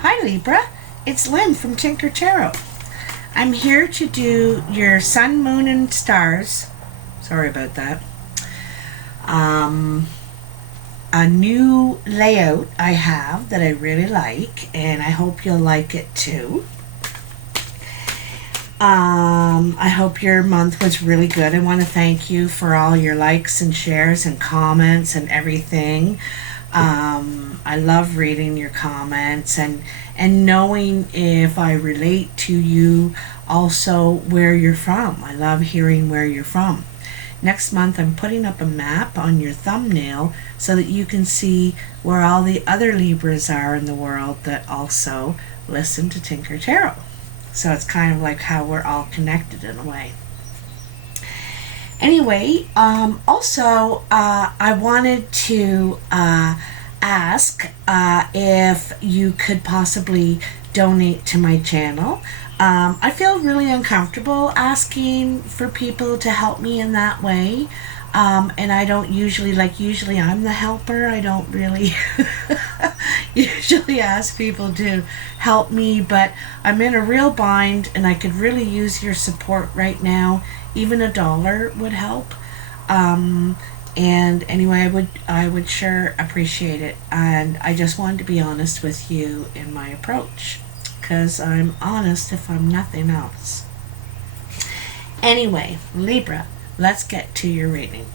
Hi Libra, it's Lynn from Tinker Tarot. I'm here to do your sun, moon, and stars. Sorry about that. A new layout I have that I really like, and I hope you'll like it too. I hope your month was really good. I want to thank you for all your likes and shares and comments and everything. I love reading your comments and knowing if I relate to you, also where you're from. I love hearing where you're from. Next month I'm putting up a map on your thumbnail so that you can see where all the other Libras are in the world that also listen to Tinker Tarot. So it's kind of like how we're all connected in a way. Anyway, also I wanted to ask if you could possibly donate to my channel. I feel really uncomfortable asking for people to help me in that way. And I don't usually, usually I'm the helper. I don't really usually ask people to help me, but I'm in a real bind and I could really use your support right now. Even $1 would help. And anyway, I would sure appreciate it. And I just wanted to be honest with you in my approach, because I'm honest if I'm nothing else. Anyway, Libra, let's get to your reading.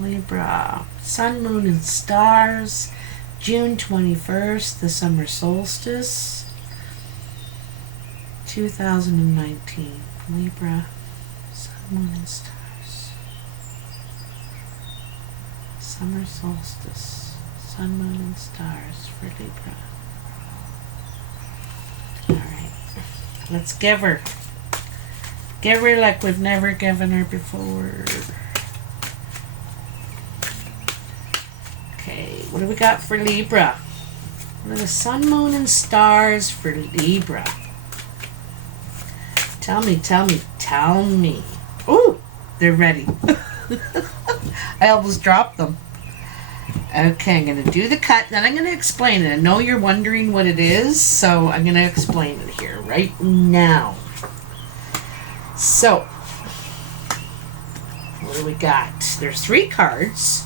Libra, sun, moon, and stars, June 21st, the summer solstice, 2019. Libra, sun, moon, and stars, summer solstice, sun, moon, and stars for Libra. Alright, let's give her. Give her like we've never given her before. Okay, what do we got for Libra? What are the sun, moon, and stars for Libra? Tell me, tell me, tell me. Ooh, they're ready. I almost dropped them. Okay, I'm going to do the cut, then I'm going to explain it. I know you're wondering what it is, so I'm going to explain it here right now. So, what do we got? There's 3 cards,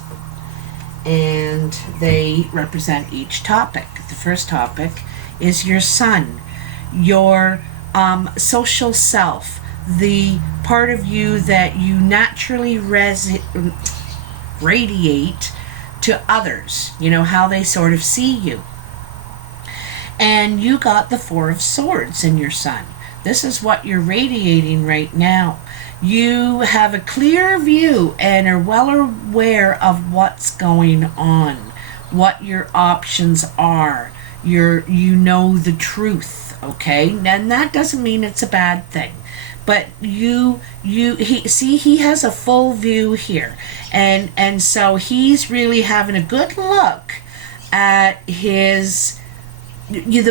and they represent each topic. The first topic is your sun, your social self, the part of you that you naturally radiate to others, you know, how they sort of see you. And you got the 4 of Swords in your sun. This is what you're radiating right now. You have a clear view and are well aware of what's going on, what your options are. You know the truth, okay? And that doesn't mean it's a bad thing. But he has a full view here. And so he's really having a good look at the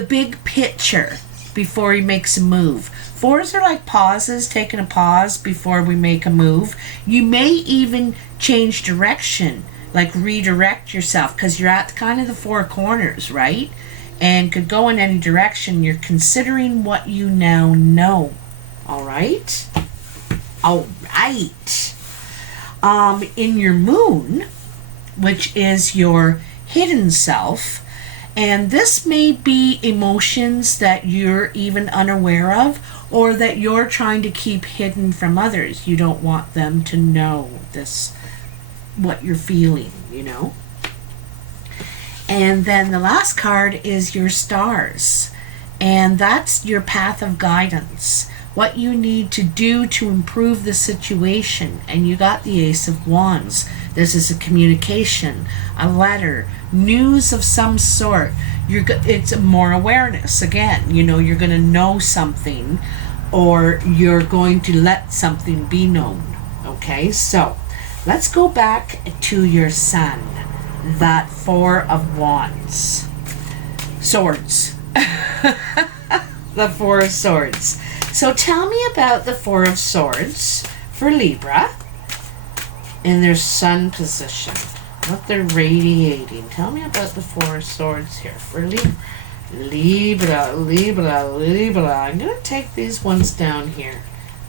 big picture before he makes a move. 4s are like pauses, taking a pause before we make a move. You may even change direction, like redirect yourself, because you're at kind of the 4 corners, right? And could go in any direction. You're considering what you now know. All right? All right. In your moon, which is your hidden self, and this may be emotions that you're even unaware of, or that you're trying to keep hidden from others. You don't want them to know this, what you're feeling, you know. And then the last card is your stars, and that's your path of guidance, what you need to do to improve the situation. And you got the Ace of Wands. This is a communication, a letter, news of some sort. It's more awareness again. You know, you're going to know something, or you're going to let something be known. Okay, so let's go back to your sun, that 4 of Wands. Swords. The 4 of Swords. So tell me about the 4 of Swords for Libra in their sun position. what they're radiating. Tell me about the Four of Swords here for Libra. Libra, Libra, Libra. I'm going to take these ones down here.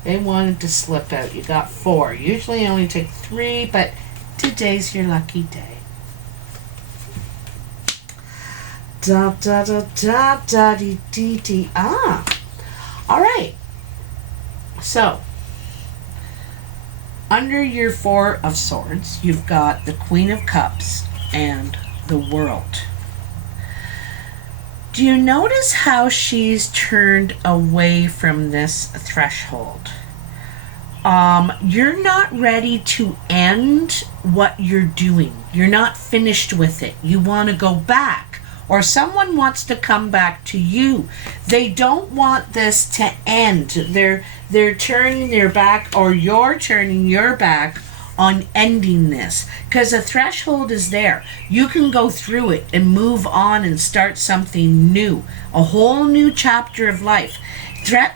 They wanted to slip out. You got 4. Usually I only take 3, but today's your lucky day. Da da da da da dee dee dee. Ah. All right. So, under your Four of Swords, you've got the Queen of Cups and the World. Do you notice how she's turned away from this threshold? You're not ready to end what you're doing. You're not finished with it. You want to go back, or someone wants to come back to you. They don't want this to end. They're turning their back, or you're turning your back on ending this, because a threshold is there. You can go through it and move on and start something new, a whole new chapter of life.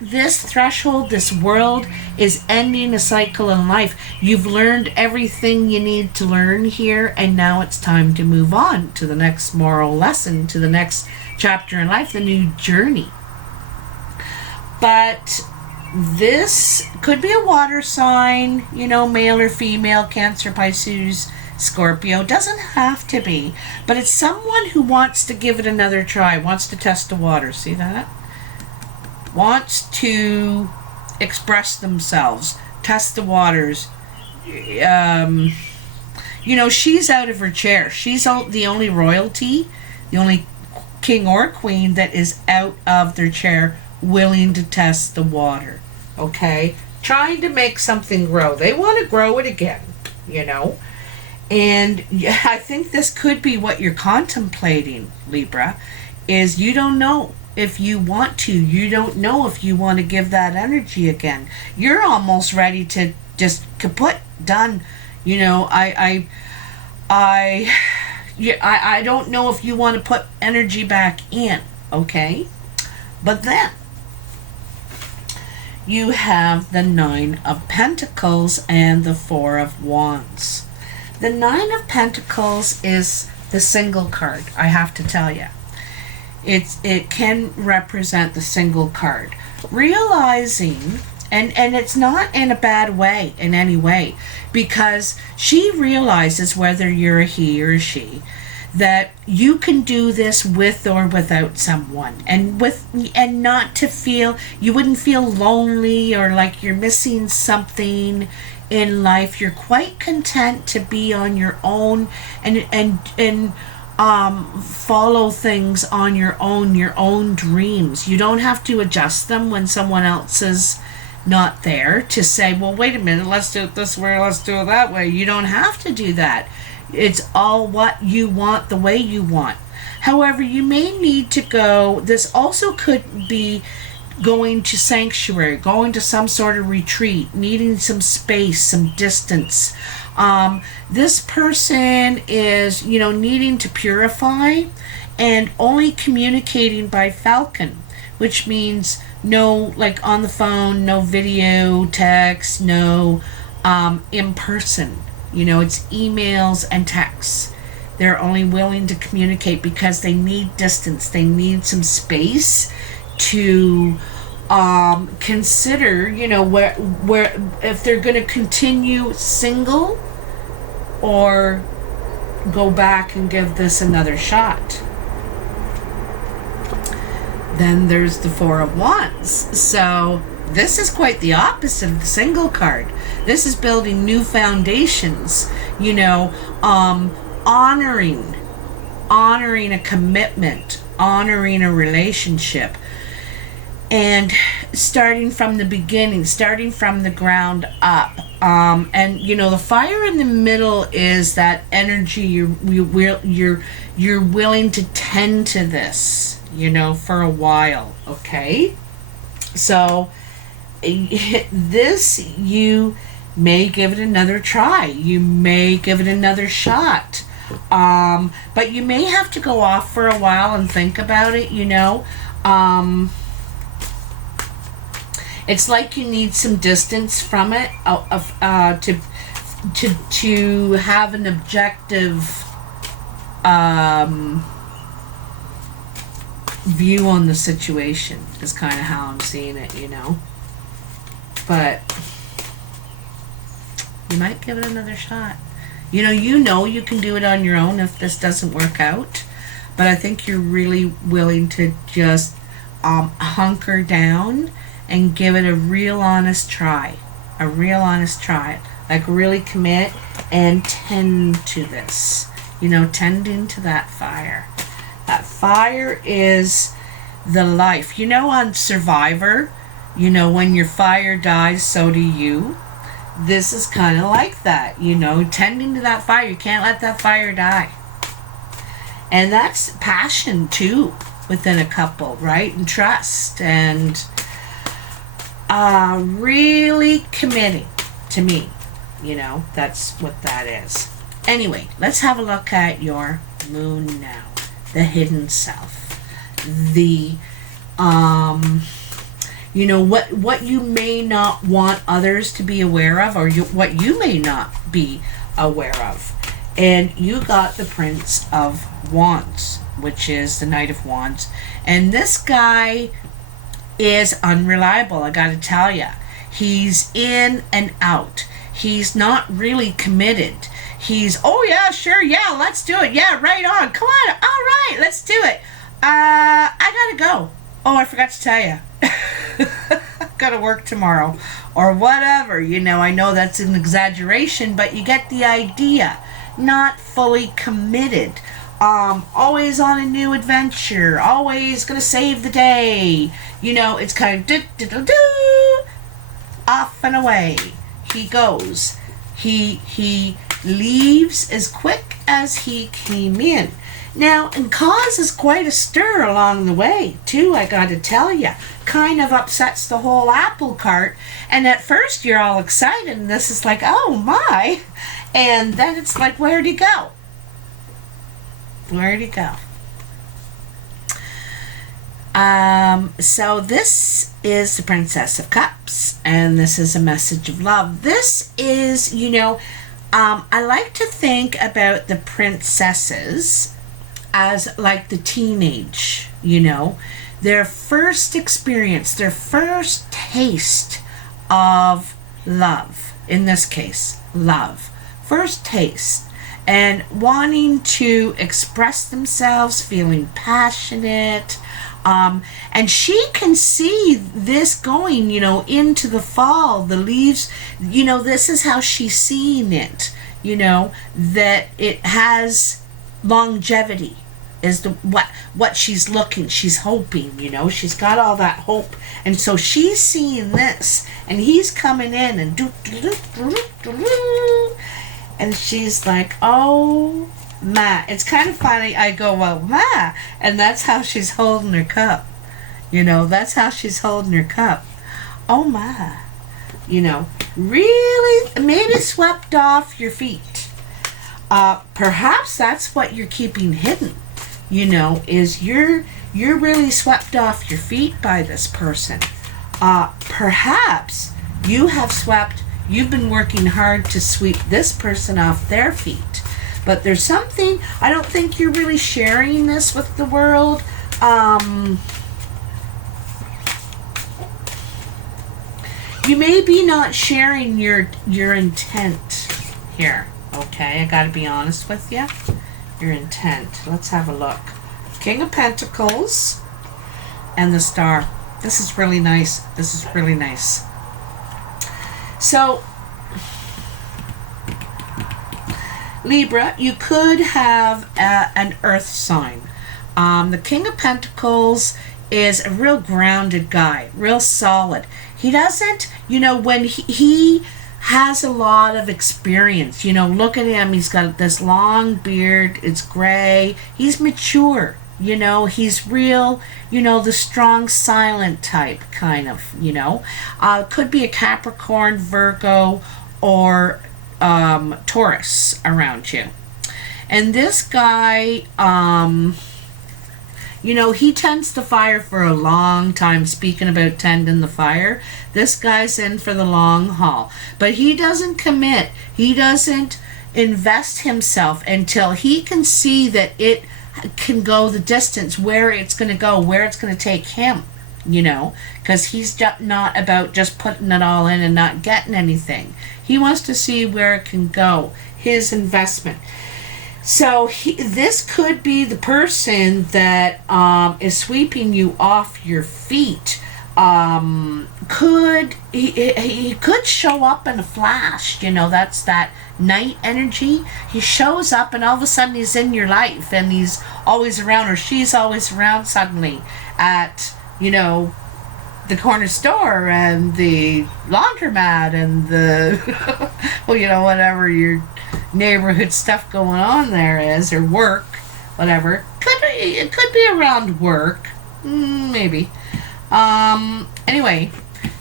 This threshold, this world, is ending a cycle in life. You've learned everything you need to learn here, and now it's time to move on to the next moral lesson, to the next chapter in life, the new journey. But this could be a water sign, you know, male or female, Cancer, Pisces, Scorpio. Doesn't have to be, but it's someone who wants to give it another try, wants to test the water. See that? Wants to express themselves, test the waters. You know, she's out of her chair. She's the only royalty, the only king or queen that is out of their chair, willing to test the water. Okay? Trying to make something grow. They want to grow it again, you know? And I think this could be what you're contemplating, Libra, is you don't know if you want to. You don't know if you want to give that energy again. You're almost ready to just kaput, done. You know, I don't know if you want to put energy back in, okay? But then you have the Nine of Pentacles and the Four of Wands. The Nine of Pentacles is the single card, I have to tell you. It can represent the single card. Realizing, and it's not in a bad way in any way, because she realizes, whether you're a he or a she, that you can do this with or without someone, and not to feel, you wouldn't feel lonely or like you're missing something in life. You're quite content to be on your own and follow things on your own dreams. You don't have to adjust them when someone else is not there to say, well, wait a minute, let's do it this way, let's do it that way. You don't have to do that. It's all what you want, the way you want. However, you may need to go, this also could be going to sanctuary, going to some sort of retreat, needing some space, some distance. This person is, you know, needing to purify and only communicating by falcon, which means no, like on the phone, no video, text, no in person. You know, it's emails and texts. They're only willing to communicate because they need distance. They need some space to consider, you know, where if they're going to continue single or go back and give this another shot. Then there's the Four of Wands. So this is quite the opposite of the single card. This is building new foundations, you know, honoring a commitment, honoring a relationship, and starting from the beginning, starting from the ground up. And you know, the fire in the middle is that energy. You're willing to tend to this, you know, for a while. Okay, so this, you may give it another try. You may give it another shot. But you may have to go off for a while and think about it, you know. It's like you need some distance from it to have an objective view on the situation is kind of how I'm seeing it, you know. But you might give it another shot. You know you can do it on your own if this doesn't work out. But I think you're really willing to just hunker down and give it a real honest try. A real honest try. Like really commit and tend to this. You know, tending to that fire. That fire is the life. You know, on Survivor, you know, when your fire dies, so do you. This is kind of like that, you know, tending to that fire. You can't let that fire die. And that's passion too within a couple, right? And trust and really committing to me. You know, that's what that is. Anyway, let's have a look at your moon now. The hidden self. The you know, what you may not want others to be aware of, or what you may not be aware of. And you got the Prince of Wands, which is the Knight of Wands. And this guy is unreliable, I gotta tell you. He's in and out. He's not really committed. He's, oh yeah, sure, yeah, let's do it. Yeah, right on. Come on, all right, let's do it. I gotta go. Oh, I forgot to tell you. Gotta work tomorrow. Or whatever, you know, I know that's an exaggeration, but you get the idea. Not fully committed. Always on a new adventure. Always gonna save the day. You know, it's kind of do-do-do-do. Off and away he goes. He leaves as quick as he came in. Now, and causes quite a stir along the way, too, I gotta tell you. Kind of upsets the whole apple cart. And at first you're all excited, and this is like, oh my. And then it's like, where'd he go? Where'd he go? So this is the Princess of Cups, and this is a message of love. This is, you know, I like to think about the princesses as like the teenage, you know, their first experience, their first taste of love. In this case, love. First taste. And wanting to express themselves, feeling passionate. And she can see this going, you know, into the fall, the leaves, you know, this is how she's seeing it, you know, that it has longevity is the what she's looking, she's hoping, you know, she's got all that hope. And so she's seeing this, and he's coming in and and she's like, oh my. It's kind of funny. I go, well, ma. And that's how she's holding her cup. You know, that's how she's holding her cup. Oh my. You know, really, maybe swept off your feet. Perhaps that's what you're keeping hidden. You know, is you're really swept off your feet by this person. Perhaps you've been working hard to sweep this person off their feet. But there's something, I don't think you're really sharing this with the world. You may be not sharing your intent here. Okay, I gotta be honest with you. Your intent. Let's have a look. King of Pentacles and the Star. This is really nice. This is really nice. So, Libra, you could have an earth sign. The King of Pentacles is a real grounded guy, real solid. He doesn't, you know, when he has a lot of experience, you know, look at him, he's got this long beard, it's gray, he's mature, you know, he's real, you know, the strong silent type kind of, you know. Could be a Capricorn, Virgo, or Taurus around you. And this guy, You know, he tends the fire for a long time. Speaking about tending the fire, this guy's in for the long haul. But he doesn't commit. He doesn't invest himself until he can see that it can go the distance, where it's going to go, where it's going to take him, you know, because he's not about just putting it all in and not getting anything. He wants to see where it can go, his investment. So this could be the person that is sweeping you off your feet. He could show up in a flash, you know, that's that night energy. He shows up and all of a sudden he's in your life and he's always around, or she's always around suddenly at, you know, the corner store and the laundromat and the well, you know, whatever your neighborhood stuff going on there is, or work, whatever. It could be around work, maybe. Anyway,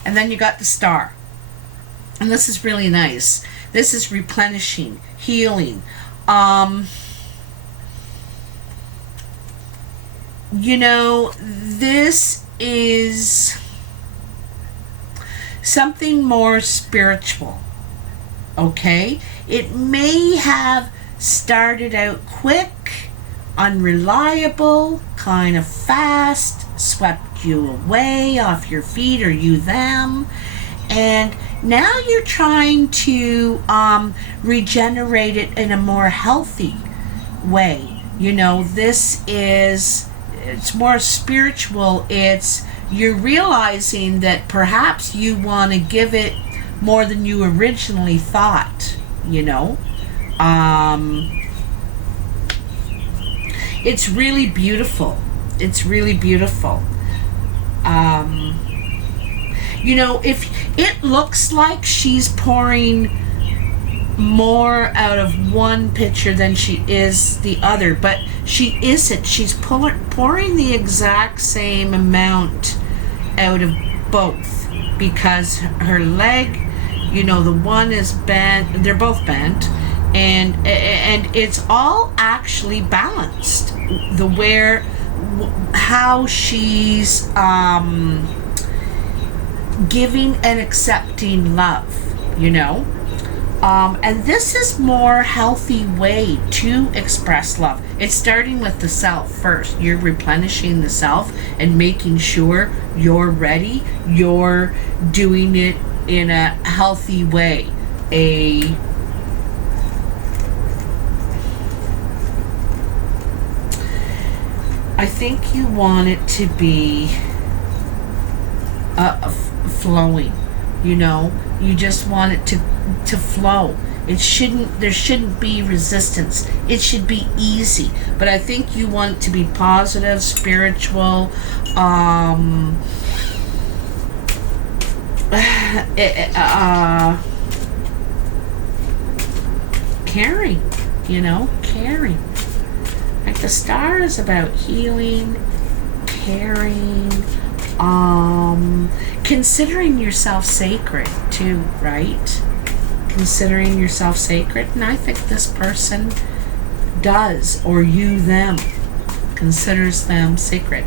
and then you got the Star. And this is really nice. This is replenishing, healing. You know, this is something more spiritual, okay? It may have started out quick, unreliable, kind of fast, swept you away off your feet, or you them, and now you're trying to regenerate it in a more healthy way. You know, it's more spiritual. You're realizing that perhaps you want to give it more than you originally thought, you know. It's really beautiful. It's really beautiful. You know, if it looks like she's pouring more out of one pitcher than she is the other, but she isn't. She's pouring the exact same amount out of both, because her leg, you know, the one is bent, they're both bent, and it's all actually balanced. How she's giving and accepting love, you know. And this is more healthy way to express love. It's starting with the self first. You're replenishing the self and making sure you're ready. You're doing it in a healthy way. I think you want it to be flowing, you know. You just want it to flow. There shouldn't be resistance. It should be easy. But I think you want it to be positive, spiritual, caring, you know, caring. Like the Star is about healing, caring, considering yourself sacred too, right? Considering yourself sacred. And I think this person does, or you them, considers them sacred.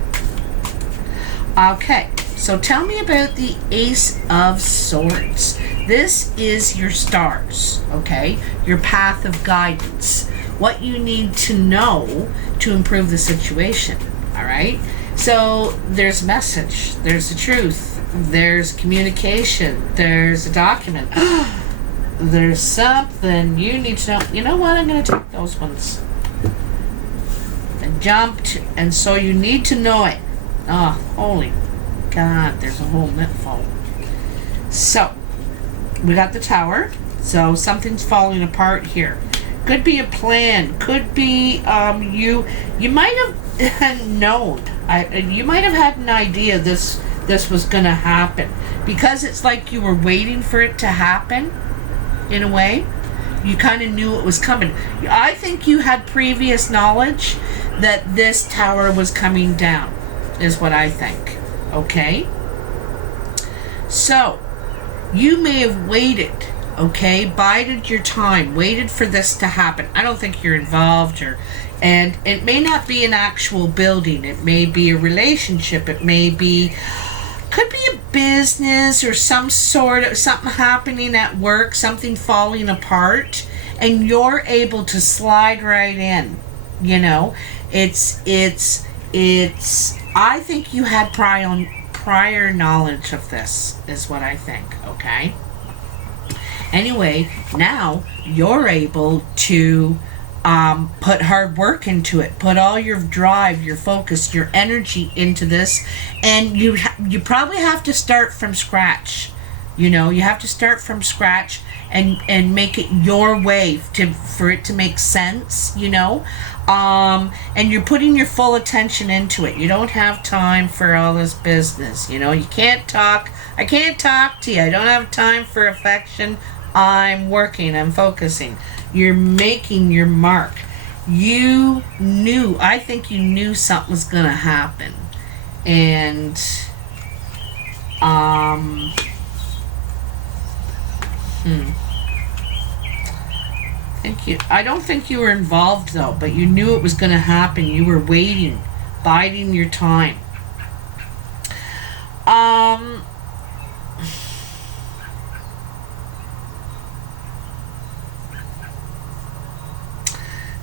Okay, so tell me about the Ace of Swords. This is your stars, okay? Your path of guidance. What you need to know to improve the situation, all right? So there's a message, there's the truth, there's communication, there's a document, there's something you need to know. You know what? I'm going to take those ones. And jumped, and so you need to know it. Oh, holy God, there's a whole net full. So, we got the Tower, so something's falling apart here. Could be a plan. Could be you might have known. You might have had an idea this was going to happen, because it's like you were waiting for it to happen. In a way, you kind of knew it was coming. I think you had previous knowledge that this tower was coming down, is what I think. Okay? So, you may have waited. Okay, bided your time, waited for this to happen. I don't think you're involved or And it may not be an actual building. It may be a relationship. It may be, could be a business or some sort of something happening at work, something falling apart, and you're able to slide right in. You know, it's I think you had prior knowledge of this, is what I think, okay? Anyway, now you're able to put hard work into it, put all your drive, your focus, your energy into this, and you probably have to start from scratch. You know, you have to start from scratch and make it your way for it to make sense, you know. And you're putting your full attention into it. You don't have time for all this business, you know. You can't talk. I can't talk to you. I don't have time for affection. I'm working. I'm focusing. You're making your mark. You knew, I think you knew something was going to happen. And, I don't think you were involved though, but you knew it was going to happen. You were waiting, biding your time.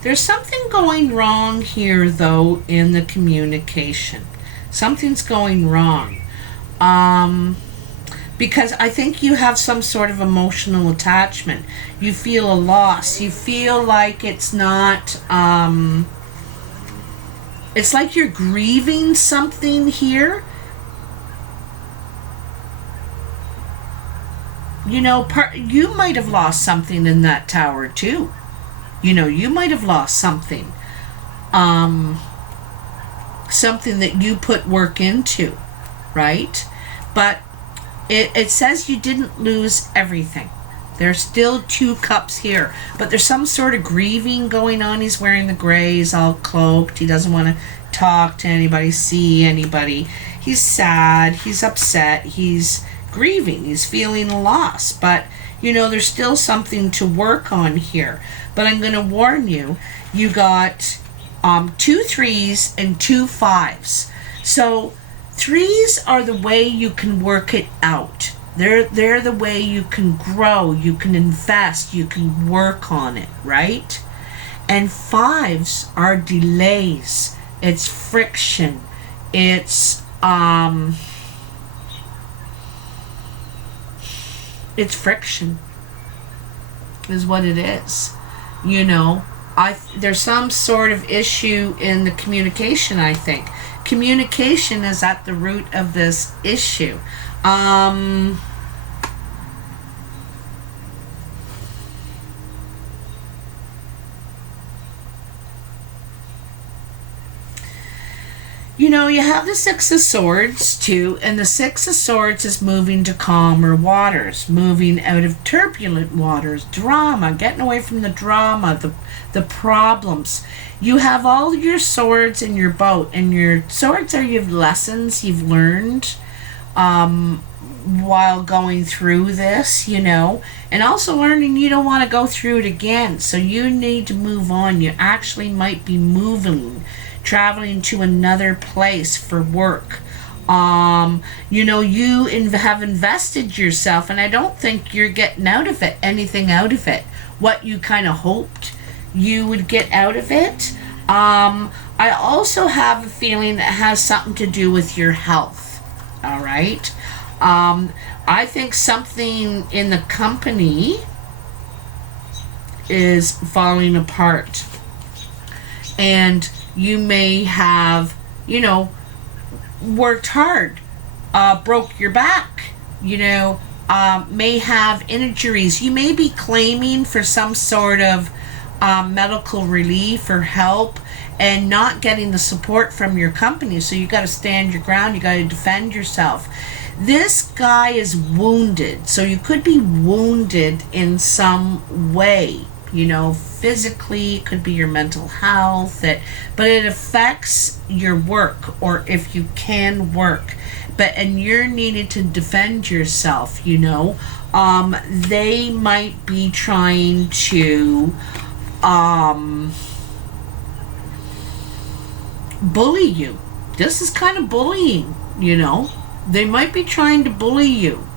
There's something going wrong here, though, in the communication. Something's going wrong. Because I think you have some sort of emotional attachment. You feel a loss. You feel like it's not... it's like you're grieving something here. You know, you might have lost something in that tower, too. You know, you might have lost something. Something that you put work into, right? But it says you didn't lose everything. There's still 2 cups here. But there's some sort of grieving going on. He's wearing the gray. He's all cloaked. He doesn't want to talk to anybody, see anybody. He's sad. He's upset. He's grieving. He's feeling a loss. But, you know, there's still something to work on here. But I'm going to warn you, you got 2 3s and 2 5s. So 3s are the way you can work it out. They're the way you can grow, you can invest, you can work on it, right? And 5s are delays. It's friction. It's friction is what it is. You know, there's some sort of issue in the communication, I think. Communication is at the root of this issue. You know, you have the 6 of Swords, too, and the 6 of Swords is moving to calmer waters, moving out of turbulent waters, drama, getting away from the drama, the problems. You have all your swords in your boat, and your swords are your lessons you've learned while going through this, you know, and also learning you don't want to go through it again, so you need to move on. You actually might be traveling to another place for work. You know, you have invested yourself, and I don't think you're getting anything out of it. What you kind of hoped you would get out of it. I also have a feeling that has something to do with your health. All right. I think something in the company is falling apart, and you may have, you know, worked hard, broke your back, you know, may have injuries. You may be claiming for some sort of medical relief or help and not getting the support from your company. So you got to stand your ground. You got to defend yourself. This guy is wounded. So you could be wounded in some way. You know, physically, it could be your mental health, but it affects your work, or if you can work. And you're needed to defend yourself, you know. They might be trying to bully you. This is kind of bullying, you know. They might be trying to bully you.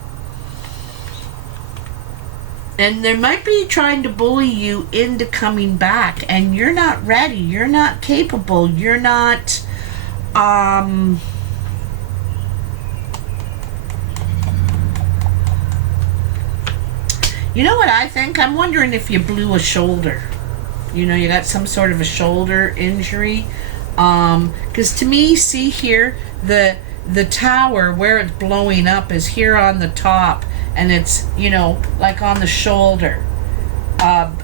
And they might be trying to bully you into coming back, and you're not ready. You're not capable. You're not, you know what I think? I'm wondering if you blew a shoulder. You know, you got some sort of a shoulder injury. Because to me, see here, the tower where it's blowing up is here on the top, and it's, you know, like on the shoulder. I'm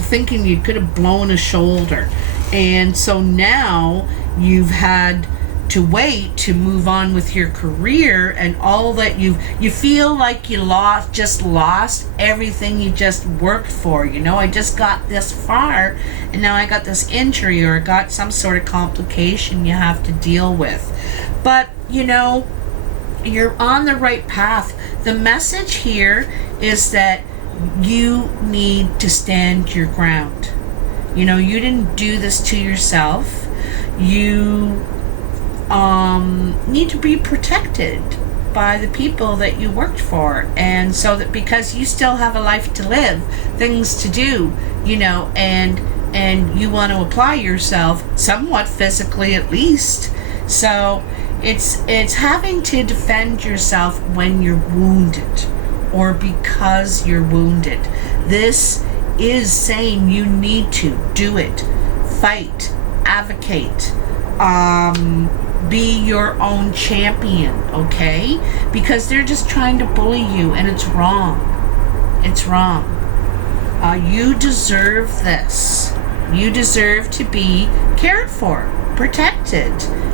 thinking you could have blown a shoulder. And so now you've had to wait to move on with your career, and all that you feel like you just lost everything you just worked for. You know, I just got this far and now I got this injury, or I got some sort of complication you have to deal with. But you know, you're on the right path. The message here is that you need to stand your ground. You know, you didn't do this to yourself. You need to be protected by the people that you worked for, and so that, because you still have a life to live, things to do, you know, and you want to apply yourself somewhat physically at least. So it's having to defend yourself when you're wounded, or because you're wounded. This is saying you need to do it, fight, advocate, be your own champion, okay? Because they're just trying to bully you, and it's wrong. It's wrong. You deserve this. You deserve to be cared for, protected,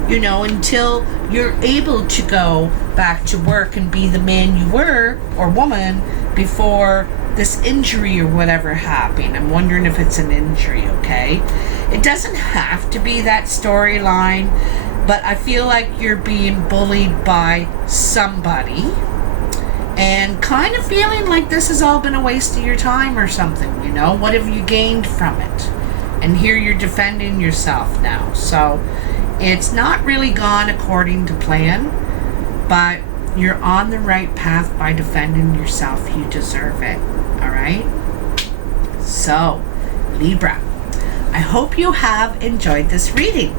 you know, until you're able to go back to work and be the man you were, or woman, before this injury or whatever happened. I'm wondering if it's an injury, okay? It doesn't have to be that storyline, but I feel like you're being bullied by somebody and kind of feeling like this has all been a waste of your time or something, you know? What have you gained from it? And here you're defending yourself now. So it's not really gone according to plan, but you're on the right path by defending yourself. You deserve it. All right? So, Libra, I hope you have enjoyed this reading.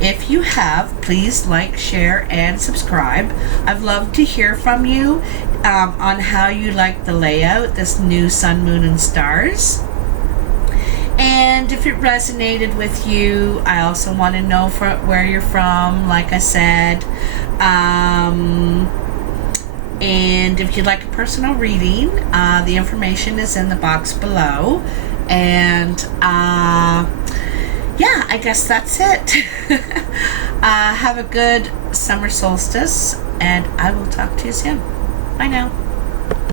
If you have, please like, share, and subscribe. I'd love to hear from you on how you like the layout, this new sun, moon, and stars. And if it resonated with you, I also want to know where you're from, like I said. And if you'd like a personal reading, the information is in the box below. And yeah, I guess that's it. Have a good summer solstice, and I will talk to you soon. Bye now.